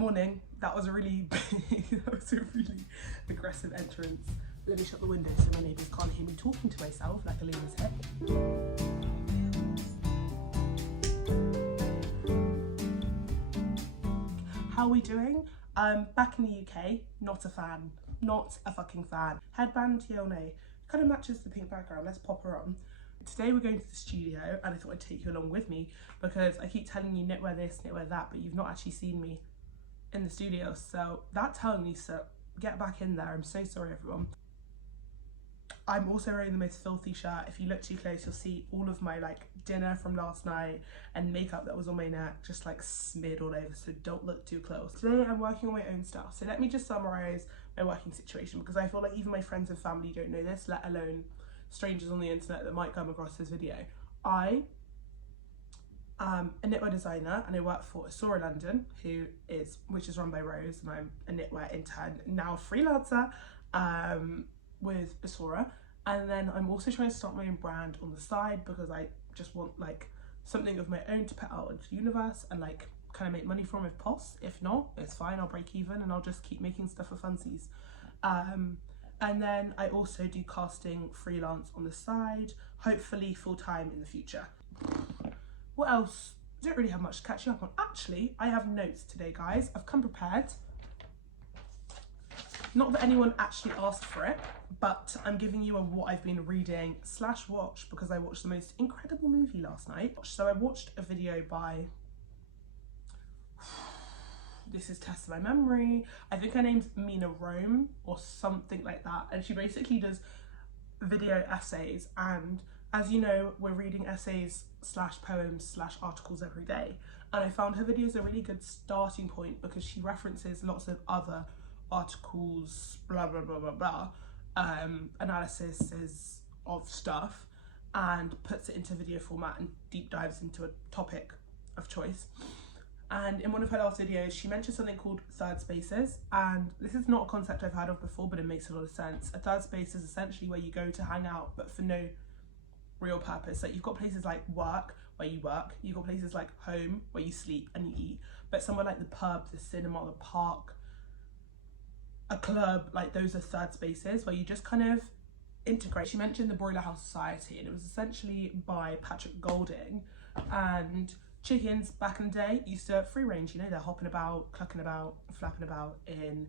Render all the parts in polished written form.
Morning. That was a really aggressive entrance. Let me shut the window so my neighbours can't hear me talking to myself like a lady's head. How are we doing? Back in the UK, not a fan. Not a fucking fan. Headband, yeah or no? Kind of matches the pink background. Let's pop her on. Today we're going to the studio and I thought I'd take you along with me because I keep telling you knitwear this, knitwear that, but you've not actually seen me in the studio. So that telling me, so get back in there. I'm so sorry, everyone. I'm also wearing the most filthy shirt. If you look too close, you'll see all of my like dinner from last night and makeup that was on my neck just like smeared all over, so don't look too close. Today I'm working on my own stuff. So let me just summarize my working situation because I feel like even my friends and family don't know this, let alone strangers on the internet that might come across this video. I am a knitwear designer and I work for Asora London, which is run by Rose, and I'm a knitwear intern, now freelancer with Asora. And then I'm also trying to start my own brand on the side because I just want like something of my own to put out into the universe and like kind of make money from if possible. If not, it's fine, I'll break even and I'll just keep making stuff for funsies. And then I also do casting freelance on the side, hopefully full-time in the future. What else? I don't really have much to catch you up on. Actually, I have notes today, guys. I've come prepared. Not that anyone actually asked for it, but I'm giving you what I've been reading / watch because I watched the most incredible movie last night. So I watched a video by, this is testing my memory, I think her name's Mina Rome or something like that, and she basically does video essays, and as you know, we're reading essays / poems / articles every day, and I found her videos a really good starting point because she references lots of other articles, blah blah blah blah blah, analysis of stuff, and puts it into video format and deep dives into a topic of choice. And in one of her last videos, she mentioned something called third spaces. And this is not a concept I've heard of before, but it makes a lot of sense. A third space is essentially where you go to hang out, but for no real purpose. Like you've got places like work, where you work. You've got places like home, where you sleep and you eat. But somewhere like the pub, the cinema, the park, a club, like those are third spaces where you just kind of integrate. She mentioned the Broiler House Society, and it was essentially by Patrick Golding, and chickens back in the day used to free range, you know, they're hopping about, clucking about, flapping about in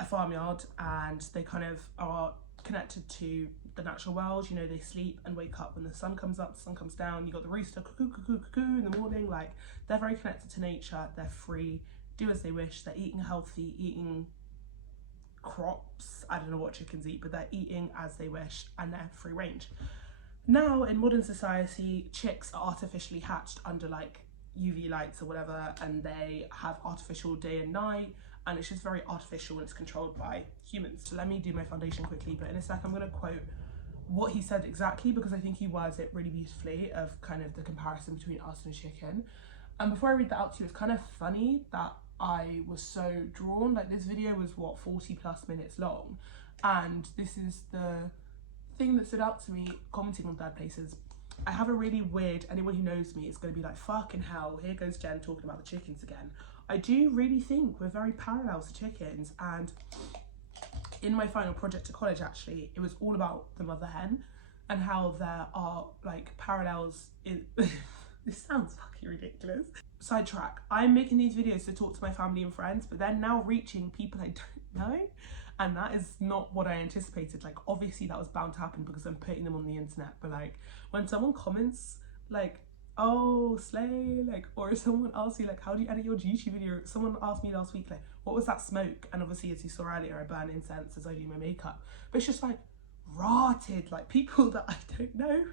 a farmyard, and they kind of are connected to the natural world. You know, they sleep and wake up when the sun comes up, the sun comes down, you got the rooster cuckoo cuckoo cuckoo in the morning. Like, they're very connected to nature, they're free, do as they wish, they're eating healthy, eating crops, I don't know what chickens eat, but they're eating as they wish and they're free range. Now in modern society, chicks are artificially hatched under like UV lights or whatever, and they have artificial day and night, and it's just very artificial and it's controlled by humans. So let me do my foundation quickly, but in a sec I'm going to quote what he said exactly because I think he words it really beautifully of kind of the comparison between us and chicken. And before I read that out to you, it's kind of funny that I was so drawn. Like, this video was what, 40+ minutes long, and this is the thing that stood out to me commenting on third places. I have a really weird, anyone who knows me is going to be like, fucking hell, here goes Jen talking about the chickens again. I do really think we're very parallel to chickens, and in my final project at college, actually, it was all about the mother hen and how there are like parallels in this sounds fucking ridiculous. Sidetrack. I'm making these videos to talk to my family and friends, but they're now reaching people I don't know, and that is not what I anticipated. Like, obviously that was bound to happen because I'm putting them on the internet, but like when someone comments like, oh slay, like, or if someone asks you like, how do you edit your YouTube video? Someone asked me last week like, what was that smoke? And obviously, as you saw earlier, I burn incense as I do my makeup, but it's just like rotted, like people that I don't know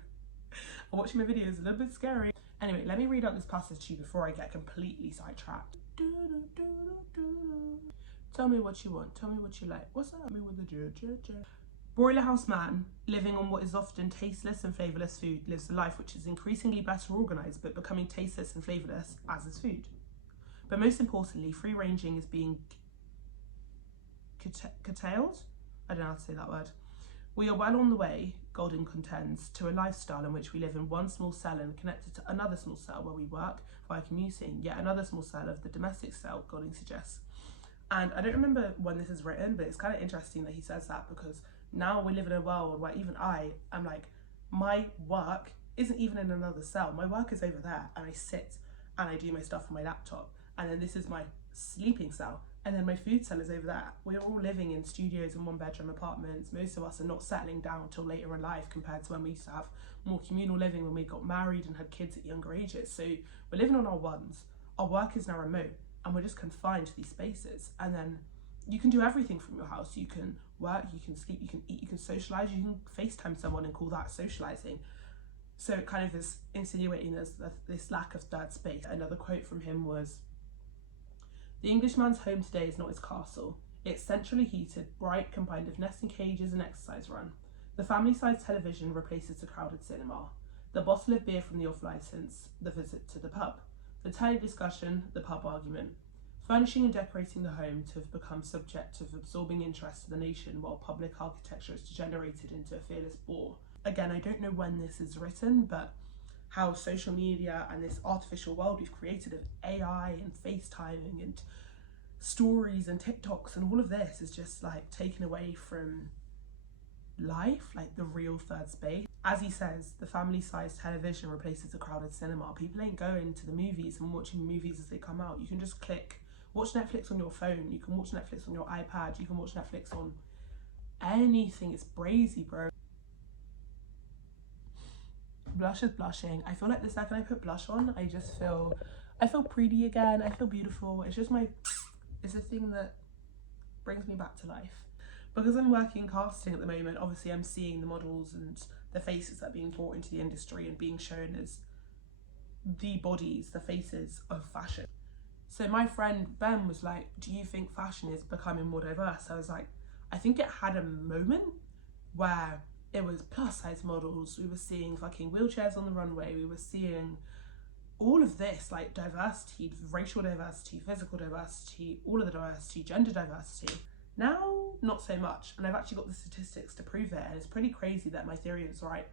are watching my videos. A little bit scary. Anyway, let me read out this passage to you before I get completely sidetracked. Tell me what you want, tell me what you like. What's that? Me with the Broiler house man, living on what is often tasteless and flavourless food, lives a life which is increasingly better organised but becoming tasteless and flavourless as is food. But most importantly, free ranging is being curtailed? I don't know how to say that word. We are well on the way, Golding contends, to a lifestyle in which we live in one small cell and connected to another small cell where we work via commuting, yet another small cell of the domestic cell, Golding suggests. And I don't remember when this is written, but it's kind of interesting that he says that, because now we live in a world where even I am like, my work isn't even in another cell. My work is over there, and I sit and I do my stuff on my laptop, and then this is my sleeping cell, and then my food cell is over there. We're all living in studios and one bedroom apartments. Most of us are not settling down till later in life, compared to when we used to have more communal living when we got married and had kids at younger ages. So we're living on our ones. Our work is now remote, and we're just confined to these spaces. And then you can do everything from your house. You can work, you can sleep, you can eat, you can socialise, you can FaceTime someone and call that socialising. So it kind of is insinuating there's this lack of third space. Another quote from him was, "The Englishman's home today is not his castle. It's centrally heated, bright, combined with nesting cages and exercise run. The family-sized television replaces the crowded cinema. The bottle of beer from the off-licence, the visit to the pub. The telly discussion, the pub argument. Furnishing and decorating the home to have become subject of absorbing interest to the nation, while public architecture is degenerated into a fearless bore." Again, I don't know when this is written, but how social media and this artificial world we've created of AI and FaceTiming and stories and TikToks and all of this is just like taken away from life, like the real third space. As he says, the family-sized television replaces the crowded cinema. People ain't going to the movies and watching movies as they come out. You can just watch Netflix on your phone, you can watch Netflix on your iPad, you can watch Netflix on anything. It's brazy, bro. Blush is blushing. I feel like the second I put blush on, I feel pretty again. I feel beautiful. It's just it's a thing that brings me back to life. Because I'm working casting at the moment, obviously I'm seeing the models and the faces that are being brought into the industry and being shown as the bodies, the faces of fashion. So my friend Ben was like, "Do you think fashion is becoming more diverse?" I was like, I think it had a moment where it was plus size models, we were seeing fucking wheelchairs on the runway, we were seeing all of this, like diversity, racial diversity, physical diversity, all of the diversity, gender diversity. Now, not so much, and I've actually got the statistics to prove it, and it's pretty crazy that my theory was right.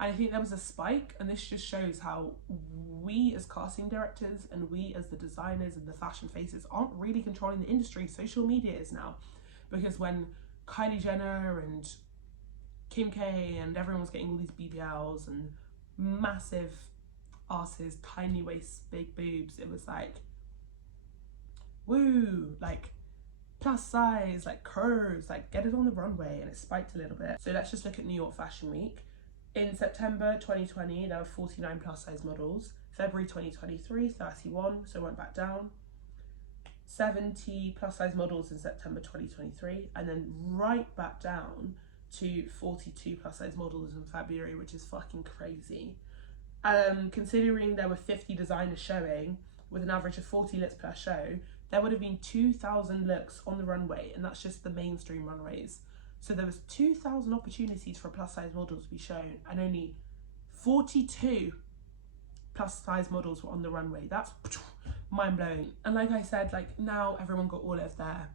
And I think there was a spike, and this just shows how we as casting directors and we as the designers and the fashion faces aren't really controlling the industry. Social media is now, because when Kylie Jenner and Kim K and everyone was getting all these BBLs and massive asses, tiny waists, big boobs, it was like, woo, like plus size, like curves, like get it on the runway, and it spiked a little bit. So let's just look at New York Fashion Week. In September 2020, there were 49 plus size models. February 2023, 31, so it went back down. 70 plus size models in September 2023, and then right back down to 42 plus size models in February, which is fucking crazy. Considering there were 50 designers showing with an average of 40 looks per show, there would have been 2,000 looks on the runway, and that's just the mainstream runways. So there was 2,000 opportunities for plus size models to be shown, and only 42 plus size models were on the runway. That's mind blowing. And like I said, like now everyone got all of their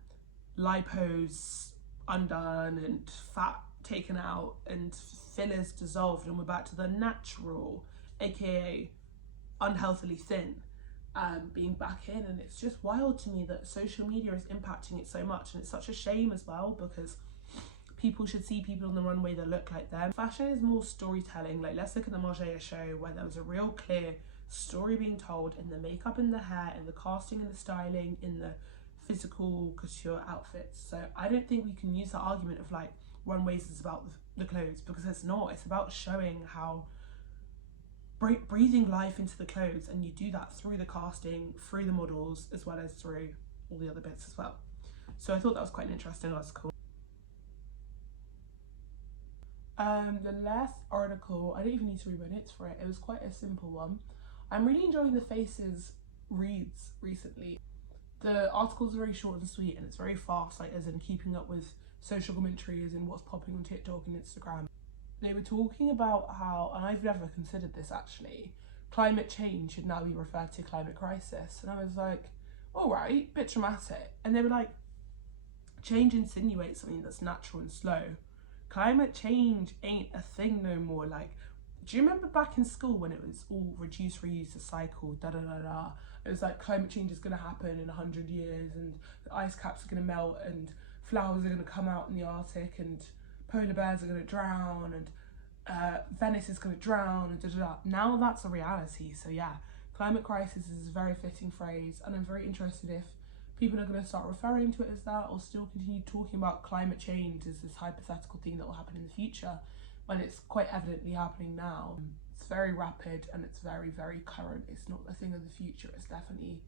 lipos undone and fat taken out and fillers dissolved, and we're back to the natural, aka unhealthily thin, being back in. And it's just wild to me that social media is impacting it so much, and it's such a shame as well, because people should see people on the runway that look like them. Fashion is more storytelling. Like, let's look at the Margiela show, where there was a real clear story being told in the makeup and the hair, in the casting and the styling, in the physical couture outfits. So I don't think we can use the argument of like runways is about the clothes, because it's not. It's about showing how breathing life into the clothes, and you do that through the casting, through the models, as well as through all the other bits as well. So I thought that was quite an interesting article. The last article, I don't even need to read my notes for it. It was quite a simple one. I'm really enjoying the Faces reads recently. The articles are very short and sweet, and it's very fast, like as in keeping up with social commentary, as in what's popping on TikTok and Instagram. They were talking about how, and I've never considered this actually, climate change should now be referred to climate crisis. And I was like, all right, bit dramatic. And they were like, change insinuates something that's natural and slow. climate change ain't a thing no more. Like, do you remember back in school when it was all reduce, reuse, recycle, da da da da? It was like climate change is going to happen in 100 years and the ice caps are going to melt and flowers are going to come out in the Arctic and polar bears are going to drown and Venice is going to drown and da da da. Now that's a reality. So yeah, climate crisis is a very fitting phrase, and I'm very interested if people are going to start referring to it as that or still continue talking about climate change as this hypothetical thing that will happen in the future when it's quite evidently happening now. It's very rapid and it's very, very current. It's not a thing of the future, it's definitely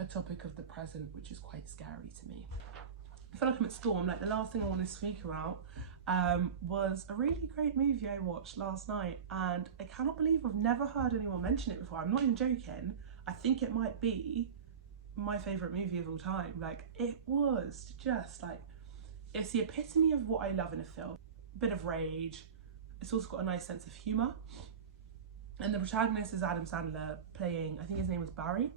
a topic of the present, which is quite scary to me. I feel like I'm at school. I'm like, the last thing I want to speak about was a really great movie I watched last night, and I cannot believe I've never heard anyone mention it before. I'm not even joking. I think it might be my favourite movie of all time. Like, it was just like, it's the epitome of what I love in a film. A bit of rage. It's also got a nice sense of humour. And the protagonist is Adam Sandler playing, I think his name was Barry,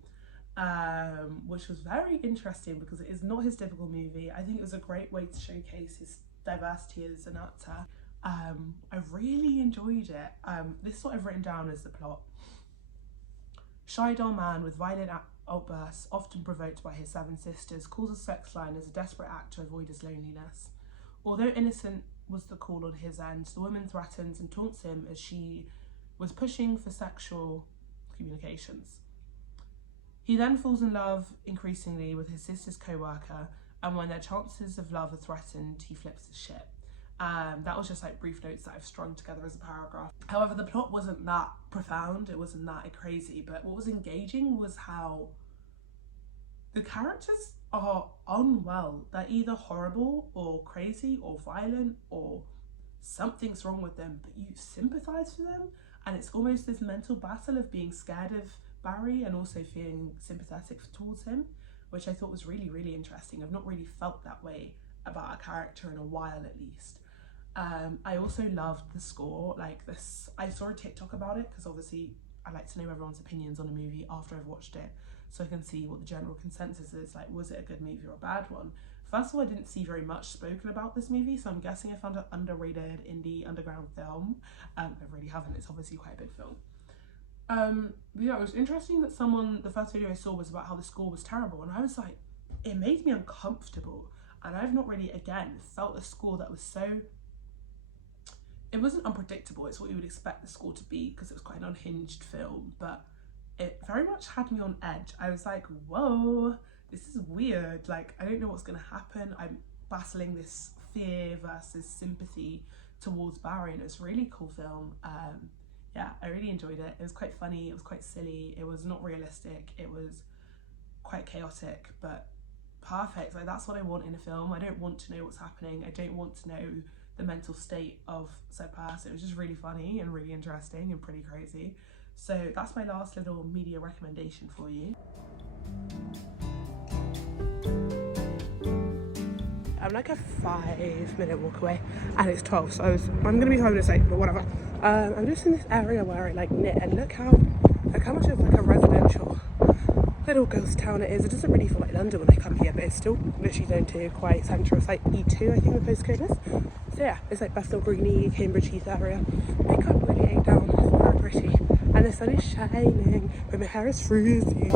which was very interesting because it is not his typical movie. I think it was a great way to showcase his diversity as an actor. I really enjoyed it. This is what I've written down as the plot. Shy dull man with violent outbursts, often provoked by his 7 sisters, calls a sex line as a desperate act to avoid his loneliness. Although innocent was the call on his end, the woman threatens and taunts him as she was pushing for sexual communications. He then falls in love increasingly with his sister's co-worker, and when their chances of love are threatened, he flips his shit. That was just like brief notes that I've strung together as a paragraph. However, the plot wasn't that profound, it wasn't that crazy, but what was engaging was how the characters are unwell. They're either horrible or crazy or violent or something's wrong with them, but you sympathise for them, and it's almost this mental battle of being scared of Barry and also feeling sympathetic towards him, which I thought was really, really interesting. I've not really felt that way about a character in a while, at least. I also loved the score. Like this, I saw a TikTok about it because obviously I like to know everyone's opinions on a movie after I've watched it, so I can see what the general consensus is. Like, was it a good movie or a bad one? First of all, I didn't see very much spoken about this movie, so I'm guessing I found an underrated indie underground film. I really haven't. It's obviously quite a big film. But yeah, it was interesting that the first video I saw was about how the score was terrible, and I was like, it made me uncomfortable, and I've not really, again, felt a score that was so, it wasn't unpredictable. It's what you would expect the score to be because it was quite an unhinged film, but it very much had me on edge. I was like, whoa, this is weird. Like, I don't know what's going to happen. I'm battling this fear versus sympathy towards Barry, and it's a really cool film. Yeah, I really enjoyed it. It was quite funny, it was quite silly, it was not realistic, it was quite chaotic, but perfect. Like, that's what I want in a film. I don't want to know what's happening. I don't want to know the mental state of said person. It was just really funny and really interesting and pretty crazy. So that's my last little media recommendation for you. I'm like a 5-minute walk away and it's 12, so I'm gonna be home in a sec, but whatever. I'm just in this area where I like knit, and look how much of like a residential little ghost town it is. It doesn't really feel like London when I come here, but it's still literally zone 2, quite central. It's like E2, I think the postcode is. So yeah, it's like Bethnal Green, Cambridge Heath area. I got really ate down, it's very pretty, and the sun is shining, but my hair is frizzy.